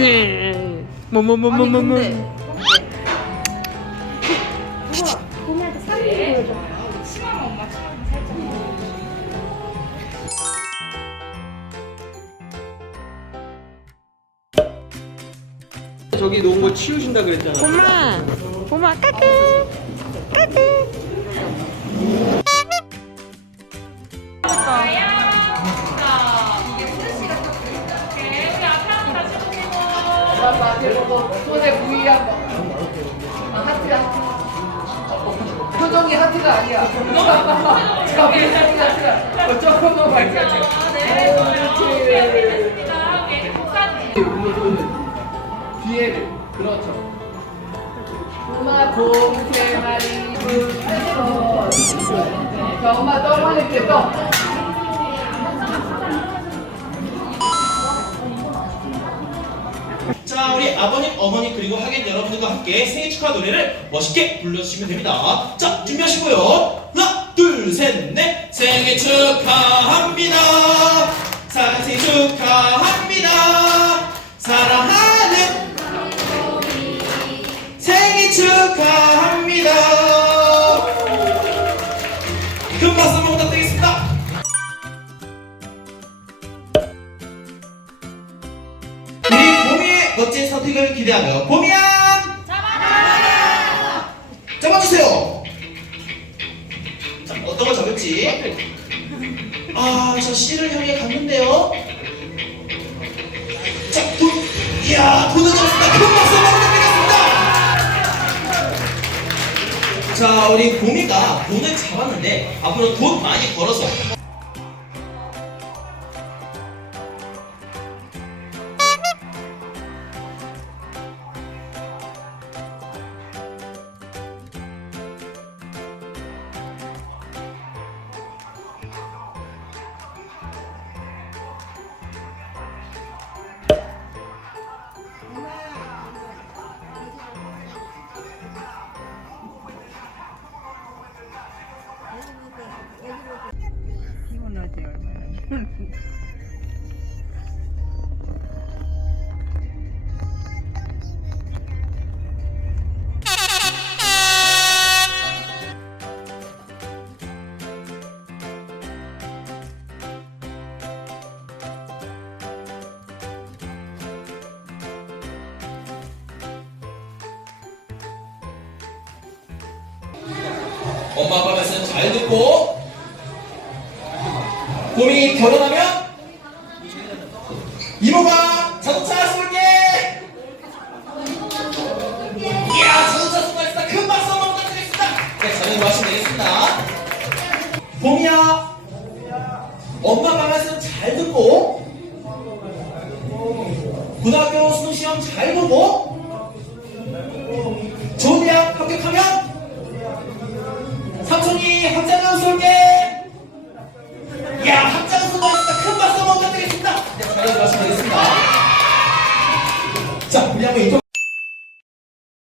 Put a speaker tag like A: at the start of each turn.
A: 네. 뭐뭐뭐뭐뭐.
B: 아니 근데
C: 봄이한테 사진 보여줘.
D: 저기 놓은 거 치우신다 그랬잖아.
A: 봄아, 봄아 까꿍, 까꿍.
B: 봐봐 대보고 손에 부위 한번. 아, 하트 하트 표정이 하트가 아니야. 자 우리 하트가 하트가 어, 조금만 밝혀줘 뒤에를 그렇죠. 엄마 마리 불에서 자 엄마 떡 하늘게 떡
E: 아버님, 어머니 그리고 하객 여러분들과 함께 생일 축하 노래를 멋있게 불러주시면 됩니다. 자, 준비하시고요. 하나, 둘, 셋, 넷. 생일 축하합니다. 멋진 선택을 기대하며 봄이야 잡아라 잡아주세요. 자 어떤 걸 잡을지. 아저 씨를 향해 갔는데요. 자 돈 이야 돈을 잡았습니다. 큰 박수 한번 부탁드리겠습니다. 자 우리 봄이가 돈을 잡았는데 앞으로 돈 많이 벌어서 엄마 아빠 말씀 잘 듣고 봄이 결혼하면 이모가 자동차 쏠게. 이야 자동차 쏜다. 큰 박수 한번 부탁드리겠습니다. 네 저는 마시면 되겠습니다. 봄이야 엄마 아빠 말씀 잘 듣고 고등학교 수능 시험 잘 보고 좋은 대학 합격하면